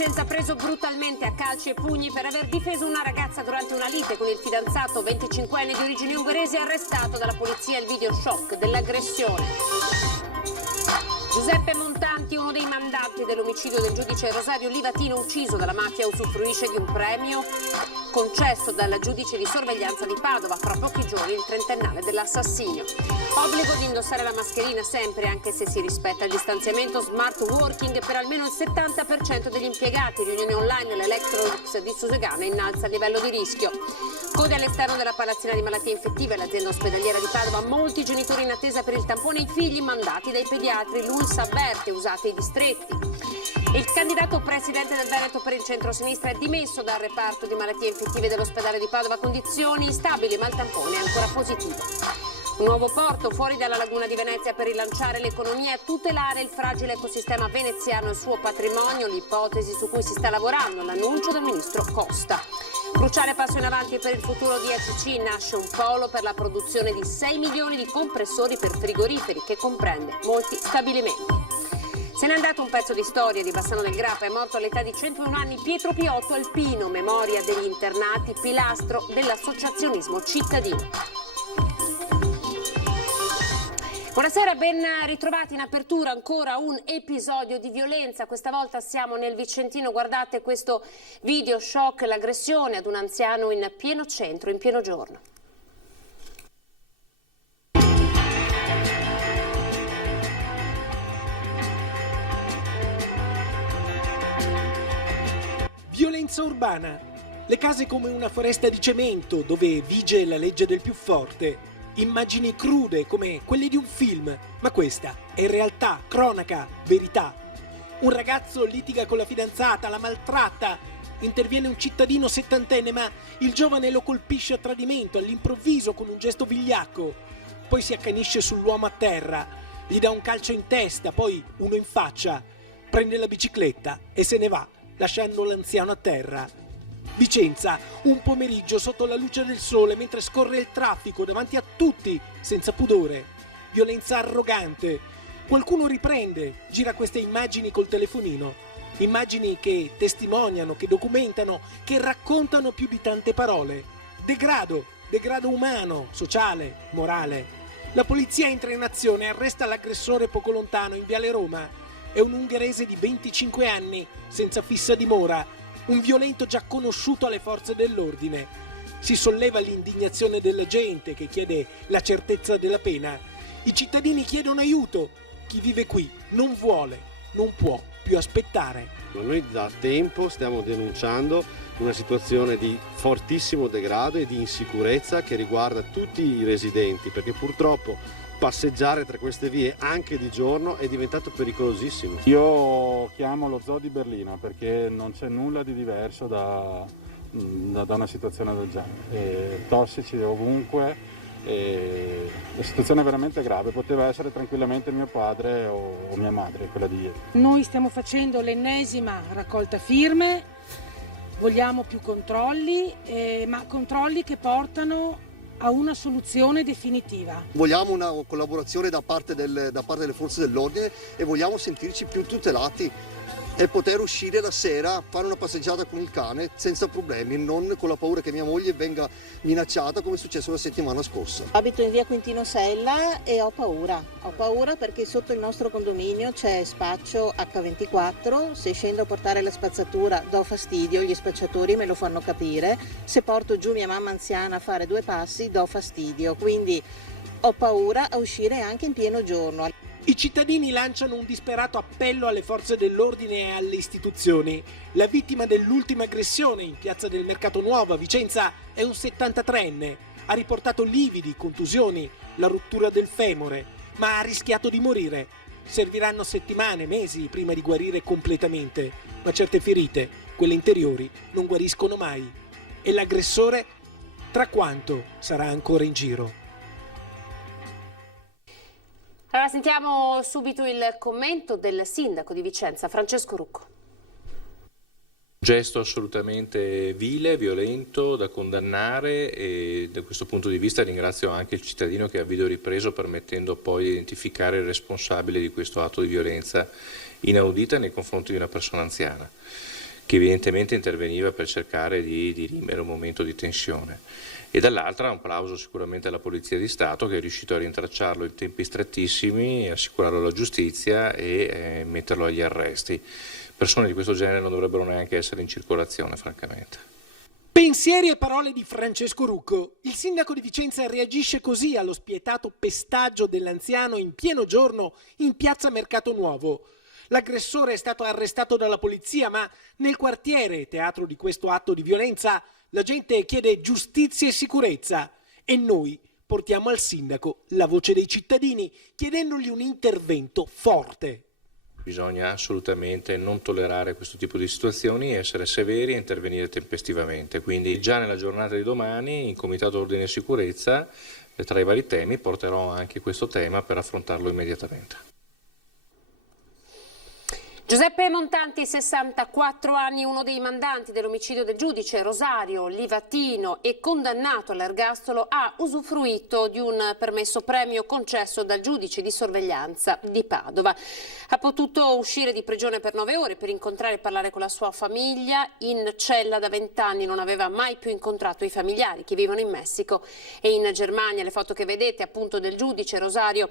Vicenza preso brutalmente a calci e pugni per aver difeso una ragazza durante una lite con il fidanzato 25enne di origini ungheresi arrestato dalla polizia. Il video shock dell'aggressione. Giuseppe Montanti, uno dei mandanti dell'omicidio del giudice Rosario Livatino ucciso dalla mafia, usufruisce di un premio concesso dal giudice di sorveglianza di Padova. Fra pochi giorni il trentennale dell'assassinio. Obbligo di indossare la mascherina sempre, anche se si rispetta il distanziamento. Smart working per almeno il 70% degli impiegati. Riunione online, l'Electrolux di Susegana innalza il livello di rischio. Code all'esterno della palazzina di malattie infettive, l'azienda ospedaliera di Padova. Molti genitori in attesa per il tampone, i figli mandati dai pediatri. L'ULS avverte, usate i distretti. Il candidato presidente del Veneto per il centro-sinistra è dimesso dal reparto di malattie infettive dell'ospedale di Padova. Condizioni instabili, ma il tampone è ancora positivo. Un nuovo porto fuori dalla laguna di Venezia per rilanciare l'economia e tutelare il fragile ecosistema veneziano e il suo patrimonio, l'ipotesi su cui si sta lavorando, l'annuncio del ministro Costa. Cruciale passo in avanti per il futuro di ECC, nasce un polo per la produzione di 6 milioni di compressori per frigoriferi che comprende molti stabilimenti. Se n'è andato un pezzo di storia di Bassano del Grappa, è morto all'età di 101 anni Pietro Piotto Alpino, memoria degli internati, pilastro dell'associazionismo cittadino. Buonasera, ben ritrovati. In apertura ancora un episodio di violenza, questa volta siamo nel Vicentino. Guardate questo video shock, l'aggressione ad un anziano in pieno centro, in pieno giorno. Violenza urbana. Le case come una foresta di cemento dove vige la legge del più forte. Immagini crude come quelle di un film, ma questa è realtà, cronaca, verità. Un ragazzo litiga con la fidanzata, la maltratta. Interviene un cittadino settantenne, ma il giovane lo colpisce a tradimento, all'improvviso, con un gesto vigliacco. Poi si accanisce sull'uomo a terra, gli dà un calcio in testa, poi uno in faccia. Prende la bicicletta e se ne va, lasciando l'anziano a terra. Vicenza, un pomeriggio sotto la luce del sole mentre scorre il traffico davanti a tutti, senza pudore. Violenza arrogante. Qualcuno riprende, gira queste immagini col telefonino. Immagini che testimoniano, che documentano, che raccontano più di tante parole. Degrado umano, sociale, morale. La polizia entra in azione e arresta l'aggressore poco lontano, in Viale Roma. È un ungherese di 25 anni, senza fissa dimora. Un violento già conosciuto alle forze dell'ordine. Si solleva l'indignazione della gente che chiede la certezza della pena. I cittadini chiedono aiuto. Chi vive qui non vuole, non può più aspettare. Noi da tempo stiamo denunciando una situazione di fortissimo degrado e di insicurezza che riguarda tutti i residenti, perché purtroppo passeggiare tra queste vie anche di giorno è diventato pericolosissimo. Io chiamo lo zoo di Berlino perché non c'è nulla di diverso da una situazione del genere. Tossici ovunque, la situazione è veramente grave, poteva essere tranquillamente mio padre o mia madre, quella di ieri. Noi stiamo facendo l'ennesima raccolta firme, vogliamo più controlli, ma controlli che portano a una soluzione definitiva. Vogliamo una collaborazione da parte delle forze dell'ordine e vogliamo sentirci più tutelati e poter uscire la sera, fare una passeggiata con il cane senza problemi, non con la paura che mia moglie venga minacciata come è successo la settimana scorsa. Abito in via Quintino Sella e ho paura perché sotto il nostro condominio c'è spaccio H24, se scendo a portare la spazzatura do fastidio, gli spacciatori me lo fanno capire, se porto giù mia mamma anziana a fare 2 passi do fastidio, quindi ho paura a uscire anche in pieno giorno. I cittadini lanciano un disperato appello alle forze dell'ordine e alle istituzioni. La vittima dell'ultima aggressione in piazza del Mercato Nuovo a Vicenza è un 73enne. Ha riportato lividi, contusioni, la rottura del femore, ma ha rischiato di morire. Serviranno settimane, mesi prima di guarire completamente, ma certe ferite, quelle interiori, non guariscono mai. E l'aggressore, tra quanto sarà ancora in giro? Allora sentiamo subito il commento del sindaco di Vicenza, Francesco Rucco. Gesto assolutamente vile, violento, da condannare, e da questo punto di vista ringrazio anche il cittadino che ha videoripreso, permettendo poi di identificare il responsabile di questo atto di violenza inaudita nei confronti di una persona anziana. che evidentemente interveniva per cercare di dirimere un momento di tensione. E dall'altra un plauso sicuramente alla Polizia di Stato, che è riuscito a rintracciarlo in tempi strettissimi, assicurarlo alla giustizia e metterlo agli arresti. Persone di questo genere non dovrebbero neanche essere in circolazione, francamente. Pensieri e parole di Francesco Rucco. Il sindaco di Vicenza reagisce così allo spietato pestaggio dell'anziano in pieno giorno in piazza Mercato Nuovo. L'aggressore è stato arrestato dalla polizia, ma nel quartiere, teatro di questo atto di violenza, la gente chiede giustizia e sicurezza. E noi portiamo al sindaco la voce dei cittadini, chiedendogli un intervento forte. Bisogna assolutamente non tollerare questo tipo di situazioni, essere severi e intervenire tempestivamente. Quindi già nella giornata di domani in Comitato Ordine e Sicurezza, tra i vari temi, porterò anche questo tema per affrontarlo immediatamente. Giuseppe Montanti, 64 anni, uno dei mandanti dell'omicidio del giudice Rosario Livatino e condannato all'ergastolo, ha usufruito di un permesso premio concesso dal giudice di sorveglianza di Padova. Ha potuto uscire di prigione per 9 ore per incontrare e parlare con la sua famiglia. In cella da 20 anni non aveva mai più incontrato i familiari che vivono in Messico e in Germania. Le foto che vedete appunto del giudice Rosario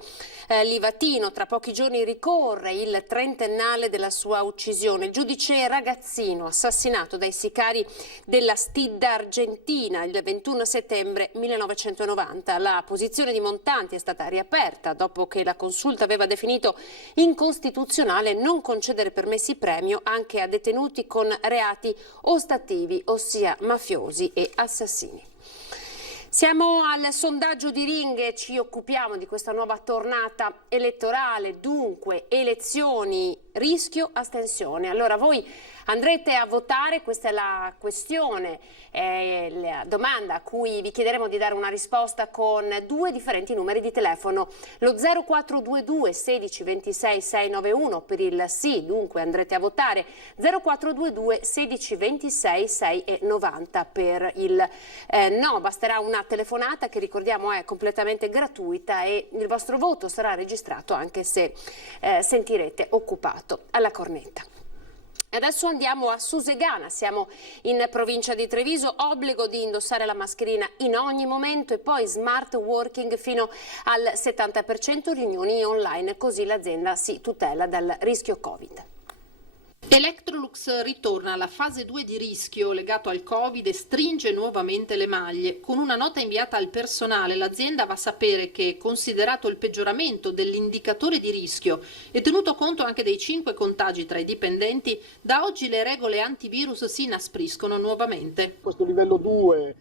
Livatino. Tra pochi giorni ricorre il trentennale della sua uccisione. Il giudice ragazzino assassinato dai sicari della Stidda Argentina il 21 settembre 1990. La posizione di Montanti è stata riaperta dopo che la consulta aveva definito incostituzionale non concedere permessi premio anche a detenuti con reati ostativi, ossia mafiosi e assassini. Siamo al sondaggio di Ring e ci occupiamo di questa nuova tornata elettorale, dunque elezioni, rischio, astensione. Allora voi andrete a votare, questa è la questione, la domanda a cui vi chiederemo di dare una risposta con 2 differenti numeri di telefono. Lo 0422 16 26 691 per il sì, dunque andrete a votare, 0422 16 26 690 per il no. Basterà una telefonata che ricordiamo è completamente gratuita e il vostro voto sarà registrato anche se sentirete occupato alla cornetta. Adesso andiamo a Susegana, siamo in provincia di Treviso, obbligo di indossare la mascherina in ogni momento e poi smart working fino al 70%, riunioni online, così l'azienda si tutela dal rischio Covid. Electrolux ritorna alla fase 2 di rischio legato al Covid e stringe nuovamente le maglie. Con una nota inviata al personale, l'azienda va a sapere che, considerato il peggioramento dell'indicatore di rischio e tenuto conto anche dei 5 contagi tra i dipendenti, da oggi le regole antivirus si inaspriscono nuovamente. Questo livello 2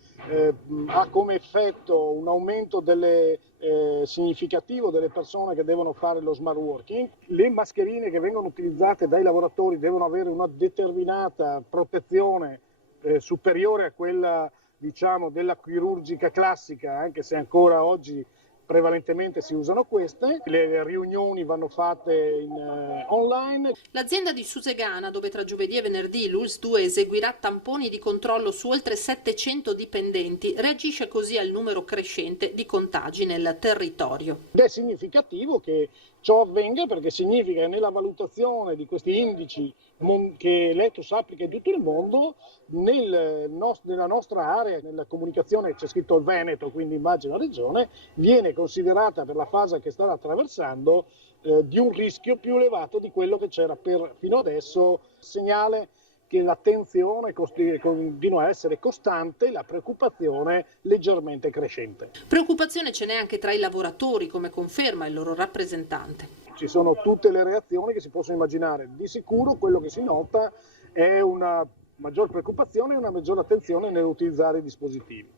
ha come effetto un aumento significativo delle persone che devono fare lo smart working. Le mascherine che vengono utilizzate dai lavoratori devono avere una determinata protezione superiore a quella, diciamo, della chirurgica classica, anche se ancora oggi prevalentemente si usano queste. Le riunioni vanno fatte online. L'azienda di Susegana, dove tra giovedì e venerdì l'ULSS 2 eseguirà tamponi di controllo su oltre 700 dipendenti, reagisce così al numero crescente di contagi nel territorio. Ed è significativo che ciò avvenga perché significa che nella valutazione di questi indici che l'Etos applica in tutto il mondo, nella nostra area, nella comunicazione c'è scritto il Veneto, quindi immagino la regione, viene considerata per la fase che sta attraversando di un rischio più elevato di quello che c'era fino adesso, segnale che l'attenzione continua a essere costante, la preoccupazione leggermente crescente. Preoccupazione ce n'è anche tra i lavoratori, come conferma il loro rappresentante. Ci sono tutte le reazioni che si possono immaginare. Di sicuro quello che si nota è una maggior preoccupazione e una maggiore attenzione nell'utilizzare i dispositivi.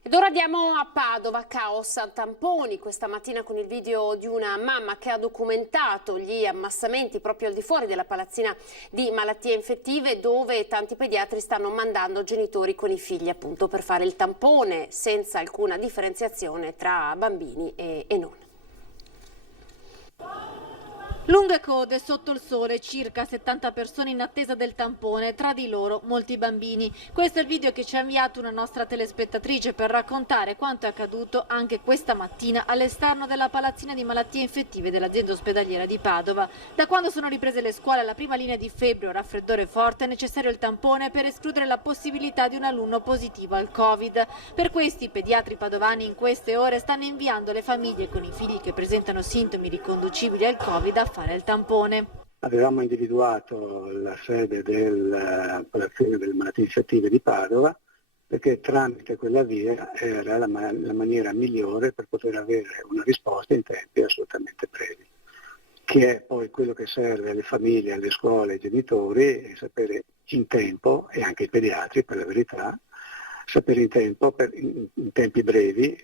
Ed ora andiamo a Padova, caos a tamponi questa mattina con il video di una mamma che ha documentato gli ammassamenti proprio al di fuori della palazzina di malattie infettive, dove tanti pediatri stanno mandando genitori con i figli appunto per fare il tampone senza alcuna differenziazione tra bambini e non. Lunghe code sotto il sole, circa 70 persone in attesa del tampone, tra di loro molti bambini. Questo è il video che ci ha inviato una nostra telespettatrice per raccontare quanto è accaduto anche questa mattina all'esterno della palazzina di malattie infettive dell'azienda ospedaliera di Padova. Da quando sono riprese le scuole alla prima linea di febbre o raffreddore forte è necessario il tampone per escludere la possibilità di un alunno positivo al Covid. Per questo i pediatri padovani in queste ore stanno inviando le famiglie con i figli che presentano sintomi riconducibili al Covid a fare il tampone. Avevamo individuato la sede della palazzina delle malattie infettive di Padova perché tramite quella via era la maniera migliore per poter avere una risposta in tempi assolutamente brevi, che è poi quello che serve alle famiglie, alle scuole, ai genitori, e sapere in tempo, e anche ai pediatri per la verità, sapere in tempo, in tempi brevi,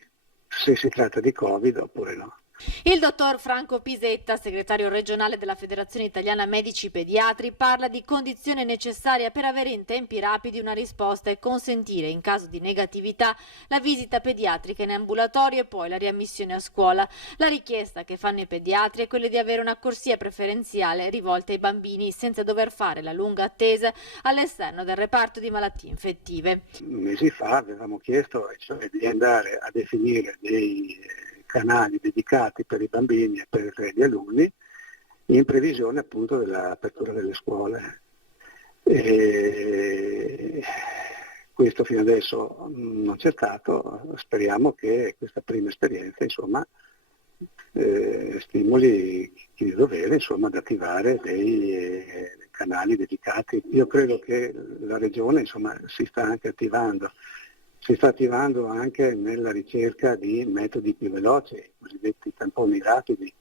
se si tratta di Covid oppure no. Il dottor Franco Pisetta, segretario regionale della Federazione Italiana Medici Pediatri, parla di condizione necessaria per avere in tempi rapidi una risposta e consentire, in caso di negatività, la visita pediatrica in ambulatorio e poi la riammissione a scuola. La richiesta che fanno i pediatri è quella di avere una corsia preferenziale rivolta ai bambini senza dover fare la lunga attesa all'esterno del reparto di malattie infettive. Mesi fa avevamo chiesto cioè di andare a definire dei canali dedicati per i bambini e per gli alunni in previsione appunto dell'apertura delle scuole. E questo fino adesso non c'è stato, speriamo che questa prima esperienza insomma stimoli chi di dovere insomma ad attivare dei canali dedicati. Io credo che la Regione insomma si sta anche attivando. Si sta attivando anche nella ricerca di metodi più veloci, i cosiddetti tamponi rapidi,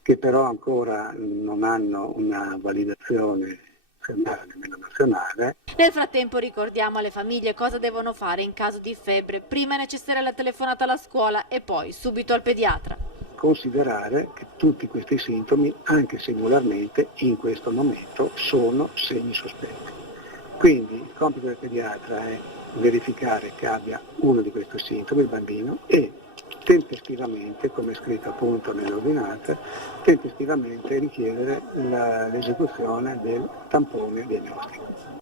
che però ancora non hanno una validazione nemmeno nazionale. Nel frattempo ricordiamo alle famiglie cosa devono fare in caso di febbre. Prima è necessaria la telefonata alla scuola e poi subito al pediatra. Considerare che tutti questi sintomi, anche singolarmente, in questo momento sono segni sospetti. Quindi il compito del pediatra è verificare che abbia uno di questi sintomi il bambino e tempestivamente, come è scritto appunto nell'ordinanza, tempestivamente richiedere l'esecuzione del tampone diagnostico.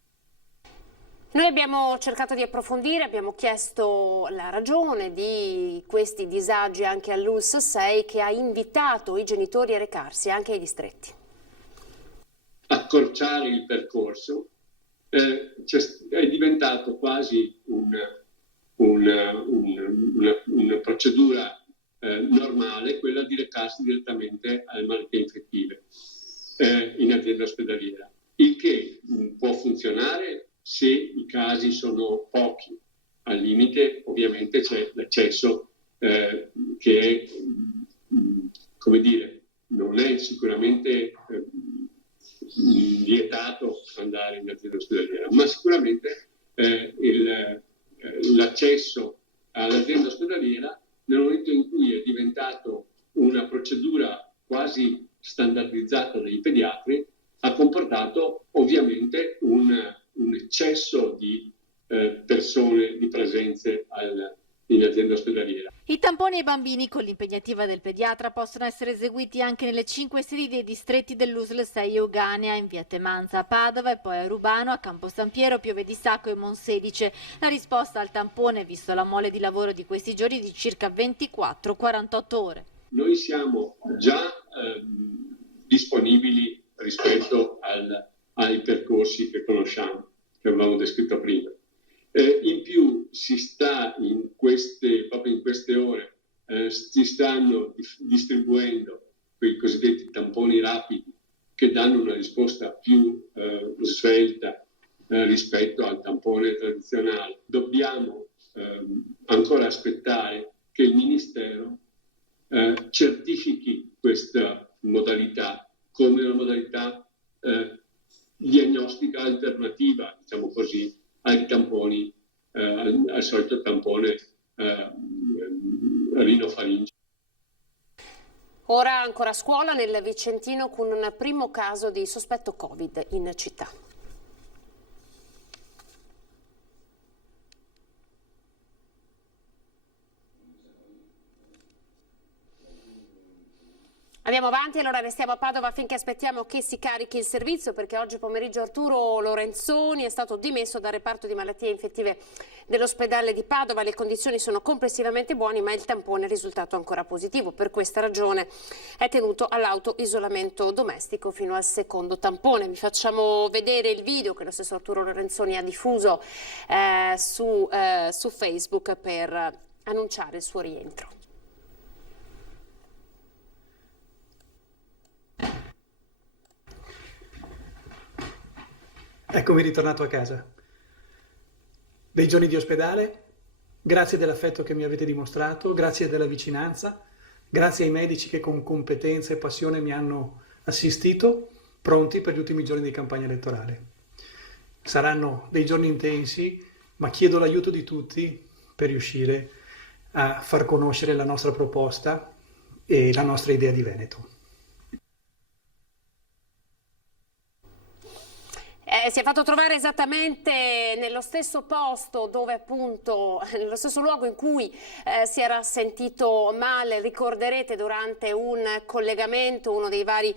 Noi abbiamo cercato di approfondire, abbiamo chiesto la ragione di questi disagi anche all'ULSS 6 che ha invitato i genitori a recarsi anche ai distretti. Accorciare il percorso è diventato quasi una procedura normale, quella di recarsi direttamente alle malattie infettive in azienda ospedaliera, il che può funzionare se i casi sono pochi. Al limite ovviamente c'è l'accesso che come dire, non è sicuramente vietato andare in azienda ospedaliera, ma sicuramente l'accesso all'azienda ospedaliera nel momento in cui è diventato una procedura quasi standardizzata dai pediatri ha comportato ovviamente un eccesso di persone, di presenze in azienda ospedaliera. I tamponi ai bambini con l'impegnativa del pediatra possono essere eseguiti anche nelle 5 sedi dei distretti dell'USL 6 Euganea, in via Temanza a Padova e poi a Rubano, a Campo San Piero, Pieve di Sacco e Monselice. La risposta al tampone, visto la mole di lavoro di questi giorni, di circa 24-48 ore. Noi siamo già disponibili rispetto ai percorsi che conosciamo, che avevamo descritto prima. In più si sta proprio in queste ore si stanno distribuendo quei cosiddetti tamponi rapidi che danno una risposta più svelta rispetto al tampone tradizionale. Dobbiamo ancora aspettare che il Ministero certifichi questa modalità come una modalità diagnostica alternativa, diciamo così, ai tamponi, al solito tampone rinofaringe. Ora ancora a scuola nel Vicentino con un primo caso di sospetto Covid in città. Andiamo avanti, allora restiamo a Padova finché aspettiamo che si carichi il servizio, perché oggi pomeriggio Arturo Lorenzoni è stato dimesso dal reparto di malattie infettive dell'ospedale di Padova. Le condizioni sono complessivamente buone, ma il tampone è risultato ancora positivo. Per questa ragione è tenuto all'autoisolamento domestico fino al secondo tampone. Vi facciamo vedere il video che lo stesso Arturo Lorenzoni ha diffuso su Facebook per annunciare il suo rientro. Eccomi ritornato a casa. Dei giorni di ospedale, grazie dell'affetto che mi avete dimostrato, grazie della vicinanza, grazie ai medici che con competenza e passione mi hanno assistito, pronti per gli ultimi giorni di campagna elettorale. Saranno dei giorni intensi, ma chiedo l'aiuto di tutti per riuscire a far conoscere la nostra proposta e la nostra idea di Veneto. Si è fatto trovare esattamente nello stesso posto dove appunto, nello stesso luogo in cui si era sentito male. Ricorderete durante un collegamento, uno dei vari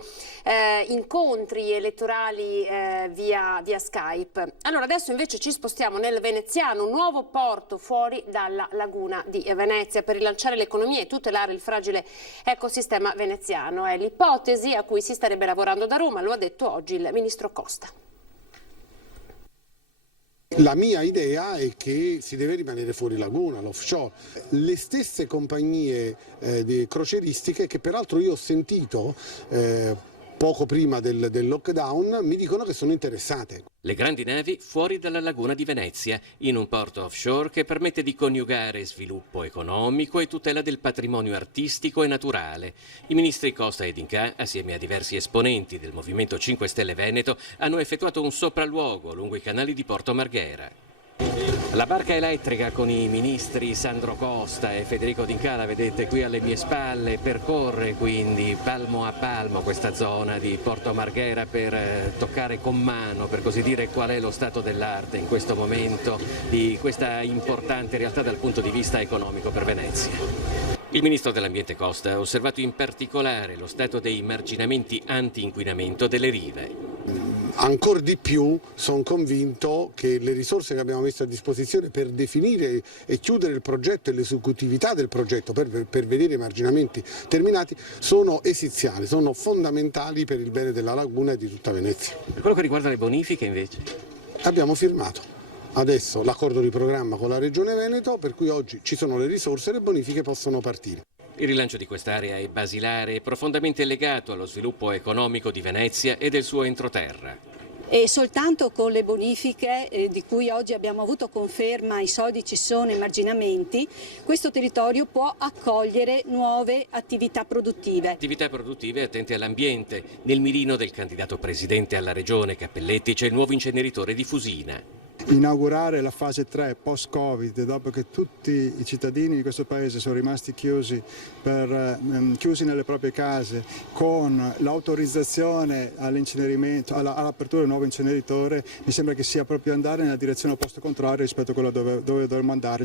incontri elettorali via Skype. Allora adesso invece ci spostiamo nel veneziano, un nuovo porto fuori dalla laguna di Venezia per rilanciare l'economia e tutelare il fragile ecosistema veneziano. È l'ipotesi a cui si starebbe lavorando da Roma, lo ha detto oggi il ministro Costa. La mia idea è che si deve rimanere fuori laguna, l'offshore. Le stesse compagnie crocieristiche, che peraltro io ho sentito poco prima del lockdown, mi dicono che sono interessate. Le grandi navi fuori dalla laguna di Venezia, in un porto offshore che permette di coniugare sviluppo economico e tutela del patrimonio artistico e naturale. I ministri Costa e D'Incà, assieme a diversi esponenti del Movimento 5 Stelle Veneto, hanno effettuato un sopralluogo lungo i canali di Porto Marghera. La barca elettrica con i ministri Sandro Costa e Federico D'Incà, la vedete qui alle mie spalle, percorre quindi palmo a palmo questa zona di Porto Marghera per toccare con mano, per così dire, qual è lo stato dell'arte in questo momento di questa importante realtà dal punto di vista economico per Venezia. Il ministro dell'Ambiente Costa ha osservato in particolare lo stato dei marginamenti anti-inquinamento delle rive. Ancora di più sono convinto che le risorse che abbiamo messo a disposizione per definire e chiudere il progetto e l'esecutività del progetto per vedere i marginamenti terminati sono esiziali, sono fondamentali per il bene della laguna e di tutta Venezia. Per quello che riguarda le bonifiche invece? Abbiamo firmato adesso l'accordo di programma con la Regione Veneto, per cui oggi ci sono le risorse e le bonifiche possono partire. Il rilancio di quest'area è basilare e profondamente legato allo sviluppo economico di Venezia e del suo entroterra. E soltanto con le bonifiche di cui oggi abbiamo avuto conferma, i soldi ci sono, i marginamenti, questo territorio può accogliere nuove attività produttive. Attività produttive attente all'ambiente. Nel mirino del candidato presidente alla regione Cappelletti c'è il nuovo inceneritore di Fusina. Inaugurare la fase 3 post-Covid, dopo che tutti i cittadini di questo paese sono rimasti chiusi nelle proprie case, con l'autorizzazione all'incenerimento, all'apertura del nuovo inceneritore, mi sembra che sia proprio andare nella direzione opposta contraria rispetto a quello dove dovremmo andare.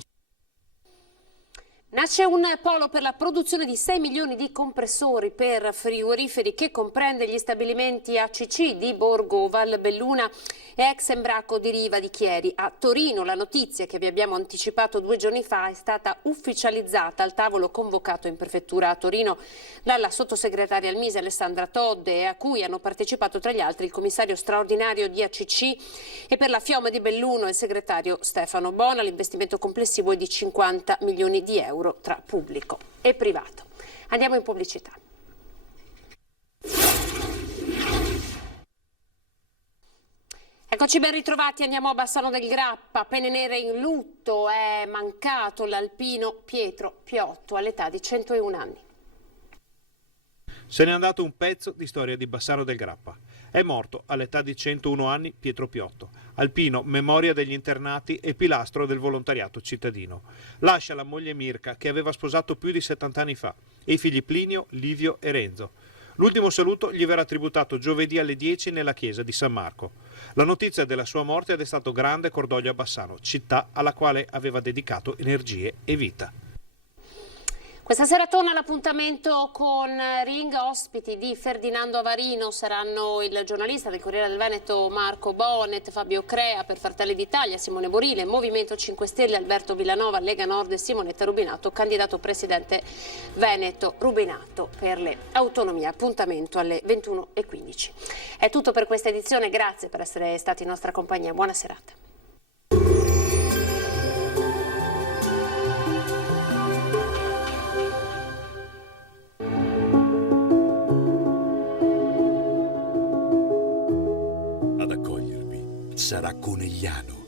Nasce un polo per la produzione di 6 milioni di compressori per frigoriferi che comprende gli stabilimenti ACC di Borgo Valbelluna e ex Embraco di Riva di Chieri. A Torino la notizia che vi abbiamo anticipato 2 giorni fa è stata ufficializzata al tavolo convocato in prefettura a Torino dalla sottosegretaria al Mise Alessandra Todde, a cui hanno partecipato tra gli altri il commissario straordinario di ACC e per la Fioma di Belluno e il segretario Stefano Bona. L'investimento complessivo è di 50 milioni di euro tra pubblico e privato. Andiamo in pubblicità. Eccoci ben ritrovati, andiamo a Bassano del Grappa. Pene nere in lutto, è mancato l'alpino Pietro Piotto all'età di 101 anni. Se n'è andato un pezzo di storia di Bassano del Grappa. È morto all'età di 101 anni Pietro Piotto, alpino, memoria degli internati e pilastro del volontariato cittadino. Lascia la moglie Mirka, che aveva sposato più di 70 anni fa, e i figli Plinio, Livio e Renzo. L'ultimo saluto gli verrà tributato giovedì alle 10 nella chiesa di San Marco. La notizia della sua morte ha destato grande cordoglio a Bassano, città alla quale aveva dedicato energie e vita. Questa sera torna l'appuntamento con Ring. Ospiti di Ferdinando Avarino saranno il giornalista del Corriere del Veneto Marco Bonet, Fabio Crea per Fratelli d'Italia, Simone Borile, Movimento 5 Stelle Alberto Villanova, Lega Nord e Simonetta Rubinato, candidato presidente Veneto Rubinato per le autonomie. Appuntamento alle 21:15. È tutto per questa edizione, grazie per essere stati in nostra compagnia, buona serata. Sarà Conegliano.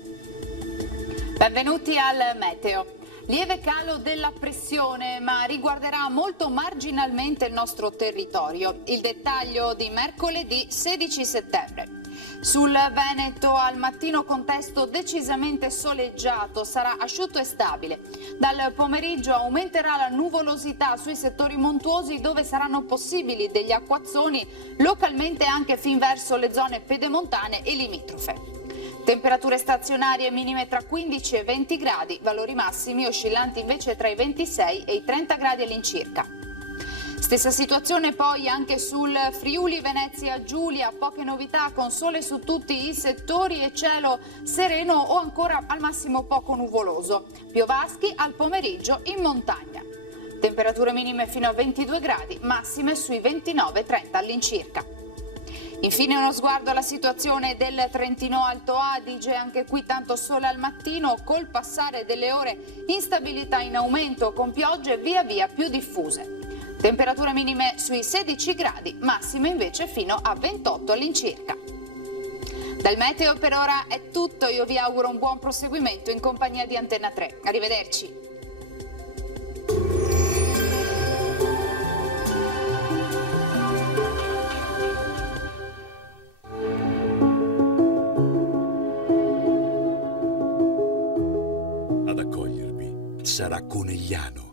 Benvenuti al meteo. Lieve calo della pressione, ma riguarderà molto marginalmente il nostro territorio. Il dettaglio di mercoledì 16 settembre. Sul Veneto al mattino contesto decisamente soleggiato, sarà asciutto e stabile. Dal pomeriggio aumenterà la nuvolosità sui settori montuosi dove saranno possibili degli acquazzoni, localmente anche fin verso le zone pedemontane e limitrofe. Temperature stazionarie minime tra 15 e 20 gradi, valori massimi oscillanti invece tra i 26 e i 30 gradi all'incirca. Stessa situazione poi anche sul Friuli Venezia Giulia, poche novità con sole su tutti i settori e cielo sereno o ancora al massimo poco nuvoloso. Piovaschi al pomeriggio in montagna. Temperature minime fino a 22 gradi, massime sui 29-30 all'incirca. Infine uno sguardo alla situazione del Trentino Alto Adige, anche qui tanto sole al mattino, col passare delle ore instabilità in aumento con piogge via via più diffuse. Temperature minime sui 16 gradi, massime invece fino a 28 all'incirca. Dal meteo per ora è tutto, io vi auguro un buon proseguimento in compagnia di Antenna 3. Arrivederci. Ad accogliervi sarà Conegliano.